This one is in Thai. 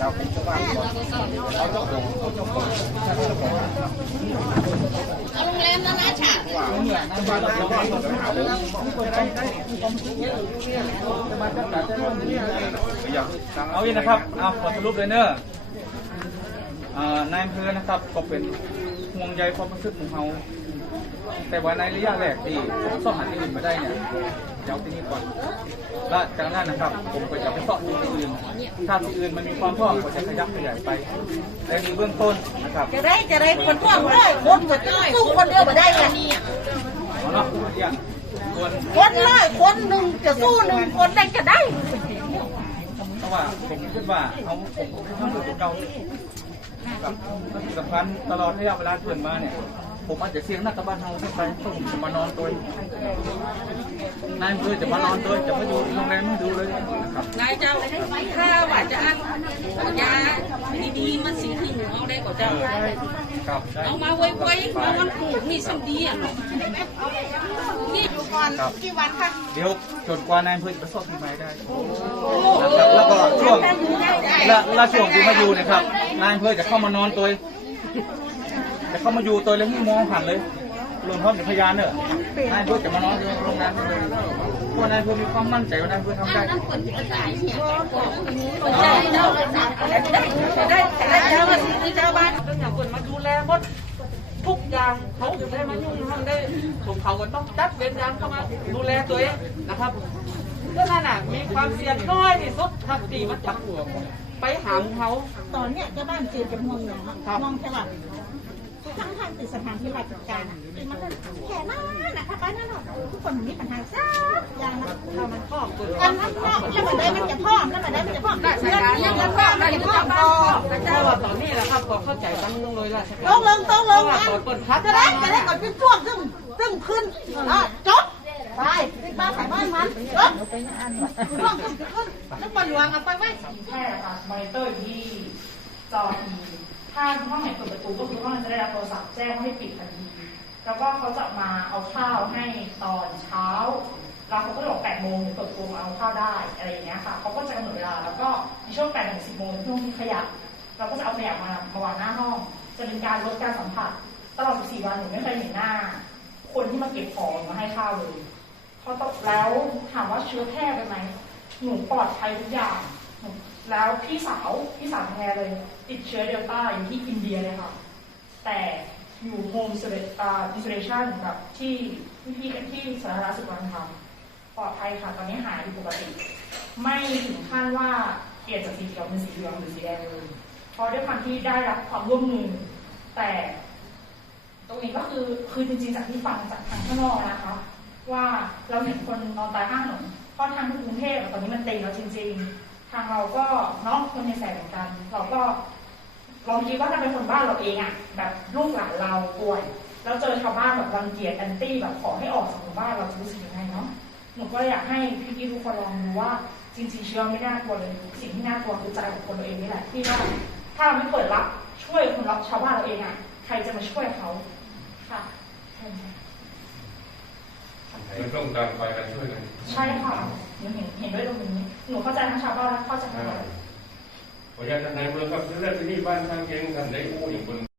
เอาองเขาเจ้าของถ้าเจ้าของเอาโรงแรมแล้วนะฉากว่าชาวบ้านชาวบ้านต้องหาอยากเอาอีกนะครับ เอาขอสรุปเลยเนอะอ่านายอำเภอนะครับ ก็เป็นห่วงใยความรู้สึกของเขา แต่ว่าในระยะแรกที่ผมสอบหาที่อื่นมาได้เนี่ยจะเอาที่นี่ก่อนและจากนั้นนะครับ ผมก็จะไปสอบที่อื่นถ้าที่อื่นมันมีความพร้อมก็จะขยับขยายไปแต่ในเบื้องต้นนะครับจะได้จะได้คนทั่วเลยคนจะสู้คนเดียวมาได้ไงเอาเนาะอย่างส่วนคนร้อยคนหนึ่งจะสู้หนึ่งคนได้จะได้เพราะว่าผมคิดว่าเขาผมทำตัวเก่ากับที่สำคัญตลอดระยะเวลาที่เกินมาเนี่ย ผมอาจจะเสี่ยงหนักกับบ้านเฮาขึ้นไปเพราะผมจะมานอนตัวนายอำเภอจะมานอนตัวจะมาอยู่โรงแรมให้ดูเลยนะครับนายเจ้าถ้าว่าจะอันยาดีๆมันสีที่หนูเอาได้ก่อนเจ้าครับได้เอามาไว้ๆมาวันปลูกนี่สัมดีอะนี่ก่อนกี่วันคะเดี๋ยวจนกว่านายอำเภอจะไปสอบที่ใหม่ได้นะครับแล้วก็ช่วงและและช่วงที่มาอยู่เนะครับนายอำเภอจะเข้ามานอนตัว จะเขามาอยู่ตัวแล้วให้มองผ่านเลยรวมพร้อเป็นพยานเนอะนายอำเภอจะมานอนในโรงแรมเลยเพราะนายอำเภอมีความมั่นใจว่านายอำเภอทำได้ได้เจ้าได้ได้ได้เจ้ามาสิเจ้าบ้านต้องอย่างคนมาดูแลหมดทุกอย่างเขาจะได้มายุ่งทำได้ผมเขาก็ต้องจัดเว้นยามเข้ามาดูแลตัวเองนะครับเพื่อนั่นน่ะมีความเสี่ยงน้อยที่สุดครับดีมันจับหัวไปหาเขาตอนเนี้ยเจ้าบ้านจืดจะมองอย่างมองแค่ว่า ทั้งทางติดสถานที่ราชการอะที่มันแค่นั้นนะคะไปนั่นหรอกทุกคนมีปัญหาซักอย่างนะถ้ามันครอบครันนั้นพ่อแล้วมันได้มันจะพ่อแล้วมันได้มันจะพ่อเงินเงินพ่อมันจะพ่อพ่อเจ้าว่าตอนนี้แหละครับก็เข้าใจกันเลยล่ะลงลงตรงลงกันจะได้จะได้ก่อนขึ้นช่วงซึ่งซึ่งขึ้นอะจบไปติดบ้านใส่บ้านมันจบช่วงขึ้นขึ้นแล้วบอลหลวงเอาไปไว้แค่ค่ะมอนิเตอร์อยู่ที่จอทีวี ถ้าห้องไหนเปิดประตูก็คือห้องนั้นจะได้รับโทรศัพท์แจ้งให้ปิดทันทีแล้วก็เขาจะมาเอาข้าวให้ตอนเช้าแล้วเขาก็บอก8โมงเปิดประตูเอาข้าวได้อะไรอย่างเงี้ยค่ะเขาก็จะกำหนดเวลาแล้วก็ในช่วง8ถึง10โมงช่วงที่ขยะเราก็จะเอาขยะมามาวางหน้าห้อง จะเป็นการลดการสัมผัสตลอด14วันหนูไม่เคยเห็นหน้า คนที่มาเก็บของมาให้ข้าวเลยพอตกแล้วถามว่าเชื้อแพร่ไปไหมหนูปลอดภัยทุกอย่าง แล้วพี่สาวพี่สาวแท้เลย ติดเชื้อเดลต้าอยู่ที่อินเดียเลยค่ะ แต่อยู่โฮมสเตอิสเลชันแบบที่ที่ที่ที่สาธารณสุขกำลังทำปลอดภัยค่ะ ตอนนี้หายอยู่ปกติ ไม่ถึงขั้นว่าเปลี่ยนจากสีเขียวเป็นสีเหลืองหรือสีแดงเลย เพราะด้วยความที่ได้รับความร่วมมือ แต่ ตรงนี้ก็คือคือจริงๆจากที่ฟังจากทางข้างนอกนะคะ ว่าเราเห็นคนนอนตายข้างถนนเพราะทางกรุงเทพตอนนี้มันเต็มแล้วจริง ๆ ทางเราก็เนาะคนในแสบเหมือนกัน เราก็ลองคิดว่าถ้าเป็นคนบ้านเราเองอะแบบลูกหลานเราป่วย แล้วเจอชาวบ้านแบบรังเกียจแอนตี้แบบขอให้ออกจากหมู่บ้านเราจะรู้สึกยังไงเนาะหนูก็อยากให้พี่ๆทุกคนลองดูว่าจริงๆเชื้อไม่น่ากลัวเลย สิ่งที่น่ากลัวคือใจของคนเราเองนี่แหละที่ว่าถ้าเราไม่เปิดรับช่วยคนเราชาวบ้านเราเองอะใครจะมาช่วยเขาค่ะใช่ค่ะมันต้องการไปกันช่วยกันใช่ค่ะหนูเห็นเห็นด้วยตรงนี้ หนูเข้าใจทั้งชาวบ้านและเข้าใจทั้งเราขออนุญาตนายเมืองครับเรื่องที่นี่บ้านทางเกงกันได้อู้อย่างบน